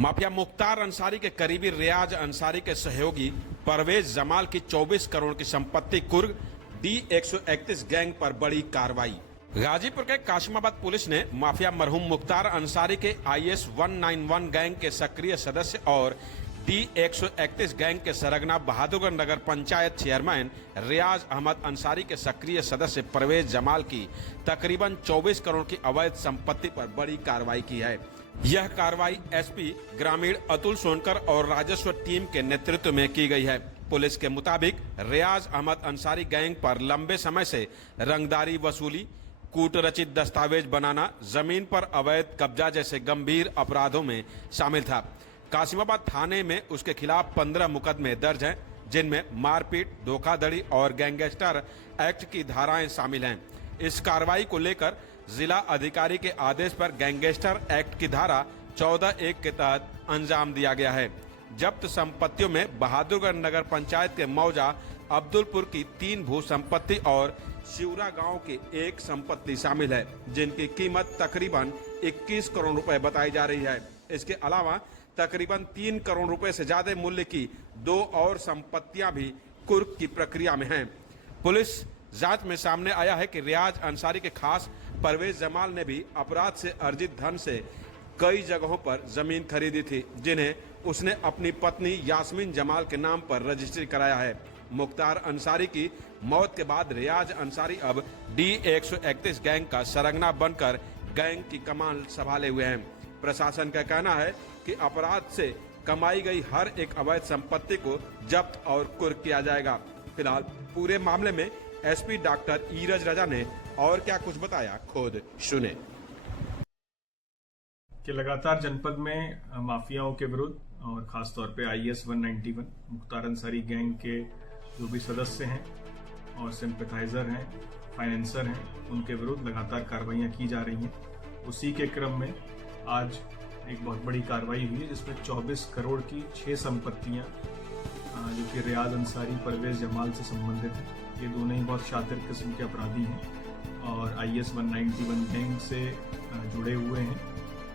Mafia Mukhtar Ansari के करीबी रियाज अंसारी के सहयोगी परवेज जमाल की 24 करोड़ की संपत्ति कुर्ग D131 गैंग पर बड़ी कार्रवाई। गाजीपुर के काशिमाबाद पुलिस ने माफिया मरहूम मुख्तार अंसारी के IS 191 गैंग के सक्रिय सदस्य और D131 गैंग के सरगना बहादुरगढ़ नगर पंचायत चेयरमैन रियाज अहमद अंसारी के सक्रिय सदस्य परवेज जमाल की तकरीबन 24 करोड़ की अवैध संपत्ति पर बड़ी कार्रवाई की है। यह कार्रवाई SP ग्रामीण अतुल सोनकर और राजस्व टीम के नेतृत्व में की गई है। पुलिस के मुताबिक रियाज अहमद अंसारी गैंग पर लंबे समय से रंगदारी वसूली, कूटरचित दस्तावेज बनाना, जमीन पर अवैध कब्जा जैसे गंभीर अपराधों में शामिल था। काशिमाबाद थाने में उसके खिलाफ 15 मुकदमे दर्ज हैं, जिनमें मारपीट, धोखाधड़ी और गैंगस्टर एक्ट की धाराएं शामिल हैं। इस कार्रवाई को लेकर जिला अधिकारी के आदेश पर गैंगस्टर एक्ट की धारा 14(1) के तहत अंजाम दिया गया है। जब्त संपत्तियों में बहादुरगढ़ नगर पंचायत के मौजा अब्दुलपुर की 3 भू संपत्ति और शिवरा गांव की 1 संपत्ति शामिल है, जिनकी कीमत तकरीबन 21 करोड़ रुपए बताई जा रही है। इसके अलावा तकरीबन 3 करोड़ रुपए से ज्यादा मूल्य की 2 और संपत्तियां भी कुर्क की प्रक्रिया में हैं। पुलिस जांच में सामने आया है कि रियाज अंसारी के खास परवेज जमाल ने भी अपराध से अर्जित धन से कई जगहों पर जमीन खरीदी थी, जिन्हें उसने अपनी पत्नी यास्मीन जमाल के नाम पर रजिस्ट्री कराया है। मुख्तार अंसारी की मौत के बाद रियाज अंसारी अब D131 गैंग का सरगना बनकर गैंग की कमान संभाले हुए हैं। प्रशासन का कहना है कि अपराध से कमाई गई हर एक अवैध संपत्ति को जब्त और कुर्क किया जाएगा। फिलहाल पूरे मामले में SP डॉक्टर ईरज रजा ने और क्या कुछ बताया, खुद सुने। कि लगातार जनपद में माफियाओं के विरुद्ध और खासतौर पे IS 191 मुख्तार अंसारी गैंग के जो भी सदस्य हैं और सिंपैथाइजर हैं, फाइनेंसर हैं, उनके विरुद्ध लगातार कार्रवाइयां की जा रही हैं। उसी के क्रम में आज एक बहुत बड़ी कार्रवाई हुई है, जिसमें 24 करोड़ की 6 संपत्तियां जो कि रियाज अंसारी, परवेज जमाल से संबंधित हैं। ये दोनों ही बहुत शातिर किस्म के अपराधी हैं और IS 191 गैंग से जुड़े हुए हैं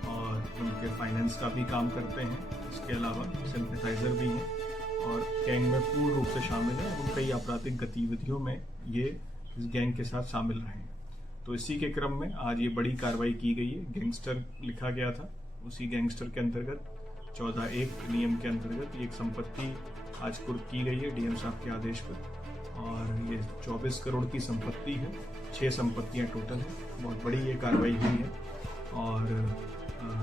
और उनके फाइनेंस का भी काम करते हैं। इसके अलावा सिंपैथाइजर भी हैं और गैंग में पूर्ण रूप से शामिल हैं और कई आपराधिक गतिविधियों में ये इस गैंग के साथ शामिल रहे हैं। तो इसी के क्रम में आज ये बड़ी कार्रवाई की गई है। गैंगस्टर लिखा गया था, उसी गैंगस्टर के अंतर्गत 14(1) नियम के अंतर्गत एक संपत्ति आज कुर्क की गई है DM साहब के आदेश पर और ये 24 करोड़ की संपत्ति है। 6 संपत्तियां टोटल है। बहुत बड़ी ये कार्रवाई हुई है और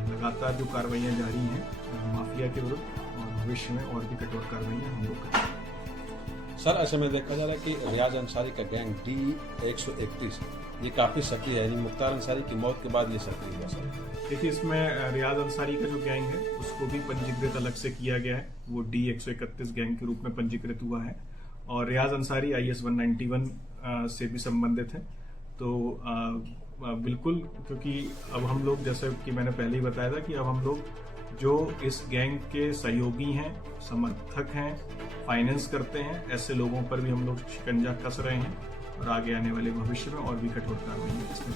लगातार जो कार्रवाइयां जारी हैं माफिया के विरुद्ध और भविष्य में और भी कठोर कार्रवाइयां हम लोग करेंगे। सर, ऐसे में देखा जा रहा है कि रियाज अंसारी का गैंग D131 ये काफी सक्रिय है, यानी मुख्तार अंसारी की मौत के बाद ये सक्रिय हुआ। सर देखिए, इसमें रियाज अंसारी का जो गैंग है उसको भी पंजीकृत अलग से किया गया है। वो D131 गैंग के रूप में पंजीकृत हुआ है और रियाज अंसारी IS 191 से भी संबंधित है। तो बिल्कुल, क्योंकि अब हम लोग, जैसे कि मैंने पहले ही बताया था, कि अब हम लोग जो इस गैंग के सहयोगी हैं, समर्थक हैं, फाइनेंस करते हैं, ऐसे लोगों पर भी हम लोग शिकंजा कस रहे हैं और आगे आने वाले भविष्य में और भी कठोर कार्रवाई इसमें